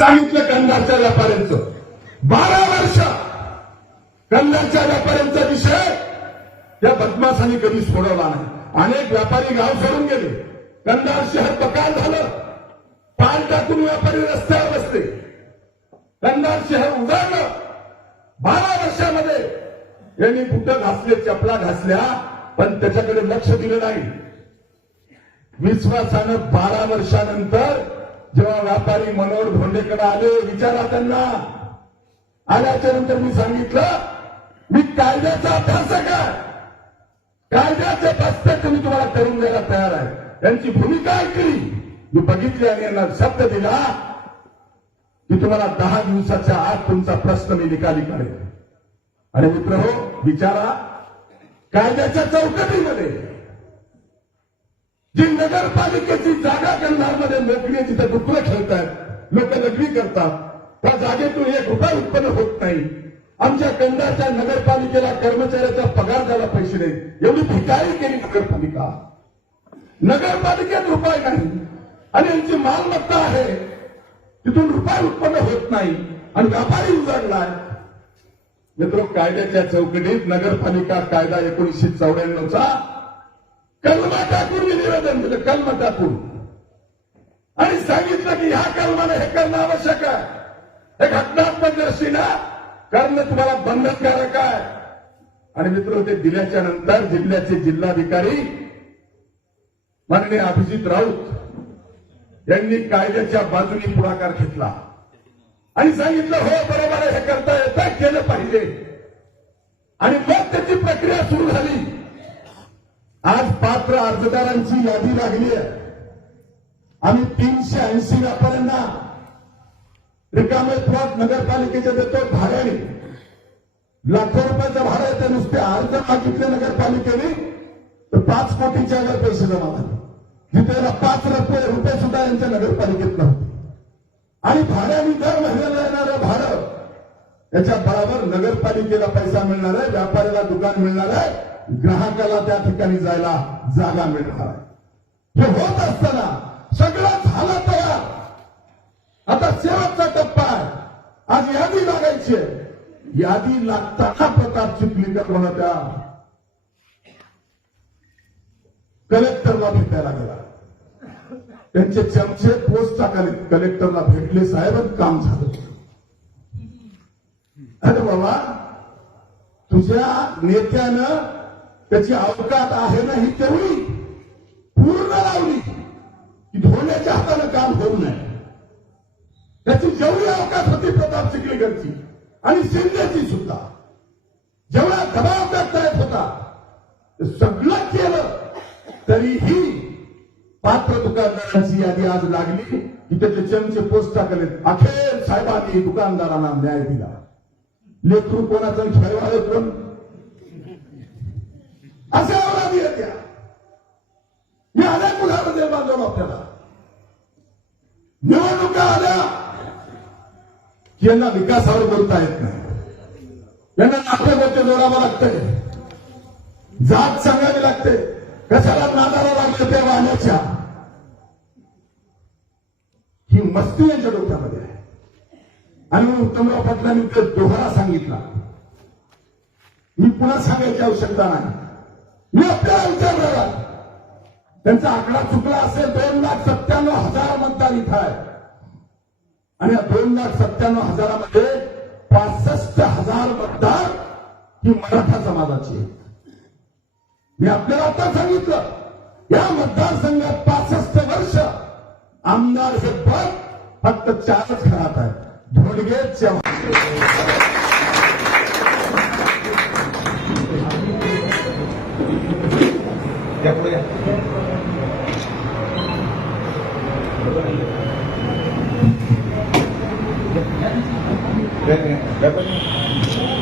सांगितलं कंदाच्या व्यापाऱ्यांचं. बारा वर्ष कंदाच्या व्यापाऱ्यांचा विषय या बदमाशांनी कधी सोडवला नाही. अनेक व्यापारी गाव सोडून गेले. कंदार शहर पकार झालं. पाल टाकून व्यापारी रस्त्यावर बसले. कंदार शहर उघडलं. बारा वर्षामध्ये यांनी कुठं घासले चपला घासल्या पण त्याच्याकडे लक्ष दिलं नाही. विश्वासानं बारा वर्षानंतर जेव्हा व्यापारी मनोहर धोंडेकडे आले विचारा त्यांना आल्याच्यानंतर मी सांगितलं मी कायद्याचा अभ्यासक आहे कायद्याचे पुस्तक मी तुम्हाला करून द्यायला तयार आहे. त्यांची भूमिका ऐकली. मी बघितली आणि यांना शब्द दिला की तुम्हाला दहा दिवसाच्या आत तुमचा प्रश्न मी निकाली काढेल आणि मित्र हो विचारा. कायद्याच्या चौकटीमध्ये जी नगरपालिकेची जागा कंधारमध्ये मोकळी आहे तिथे डुकरं खेळतात लोक लग्नी करतात. त्या जागेतून एक रुपया उत्पन्न होत नाही. आमच्या कंधारच्या नगरपालिकेला कर्मचाऱ्याचा पगार झाला पैसे नाही. एवढी भिकारी केली नगरपालिका. नगरपालिकेत रुपये नाही. आणि यांची मालमत्ता आहे. तिथून रुपये उत्पन्न होत नाही. आणि व्यापारी उजाडलाय मित्र कायद्याच्या चौकटीत नगरपालिका कायदा एकोणीसशे चौऱ्याण्णवचा कलमा टाकून निवेदन दिलं कलम टाकून आणि सांगितलं की ह्या कलमाने हे करणं आवश्यक आहे हे घटनात्मक दृष्टीनं करणं तुम्हाला बंधनकारक आहे आणि मित्र ते दिल्याच्या नंतर जिल्ह्याचे जिल्हाधिकारी माननीय अभिजित राऊत यांनी कायद्याच्या बाजूने पुढाकार घेतला आणि सांगितलं हो बरोबर हे करता येतं केलं पाहिजे आणि मग त्याची प्रक्रिया सुरू झाली अर्जदारांची यादी लागली आहे. आम्ही तीनशे ऐंशी व्यापाऱ्यांना रिकामे प्लॉट नगरपालिकेचे देतो भाड्याने. लाखो रुपयाचं भाडं आहे ते नुसते अर्ज मागितले नगरपालिकेने तर पाच कोटीचे अगर पैसे जमा झाले. जिथे पाच रुपये रुपये सुद्धा यांच्या नगरपालिकेत नव्हते. आणि भाड्याने दर महिन्याला येणारं भाडं याच्या बरोबर नगरपालिकेला पैसा मिळणार आहे व्यापाऱ्याला दुकान मिळणार आहे ग्राहकाला त्या ठिकाणी जायला जागा मिळणार आहे. हे होत असताना सगळं झालं तयार. आता शेवटचा टप्पा आहे. आज यादी लागायची यादी लागता हा प्रताप चुकली का कोणाच्या कलेक्टरला भेटायला गेला. त्यांचे चमचे पोस्ट टाकाले कलेक्टरला भेटले साहेब काम झालं. अरे बाबा तुझ्या नेत्यानं त्याची अवकात आहे ना ही तेवढी पूर्ण लावली की धोण्याच्या हाताने काम होऊ नये त्याची जेवढी अवकात होती प्रताप चिखलीकरची आणि शिंदेची सुद्धा जेवढा दबाव करता येत होता ते सगळं केलं तरीही पात्र दुकानदारांची यादी आज लागली की त्याचे चमचे पोस्ट टाकले. अखेर साहेबांनी दुकानदारांना न्याय दिला. लेखरू कोणाचं खेळवाळे कोण अशा औलादी येत्या मी अनेक उदाहरण बांधलो आपल्याला. निवडणुका आल्या. की यांना विकासावर बोलता येत नाही. यांना नाते गोष्टी जोडावं लागतंय. जात सांगावी लागते. कशाला नादाला लागलं त्या वाहण्याच्या ही मस्ती यांच्या डोक्यामध्ये आहे. आणि उत्तमराव पाटलांनी ते दोहरा सांगितला. मी पुन्हा सांगायची आवश्यकता नाही. मी आपल्याला त्यांचा आकडा चुकला असेल दोन लाख सत्त्याण्णव हजार मतदार इथं आहे. आणि या दोन लाख सत्त्याण्णव हजारामध्ये पासष्ट हजार मतदार ही मराठा समाजाची आहेत. मी आपल्याला आता सांगितलं या मतदारसंघात पासष्ट वर्ष आमदार हे पद फक्त चारच घरात आहे धोडगे चव्हाण या पुढे या. व्यापारी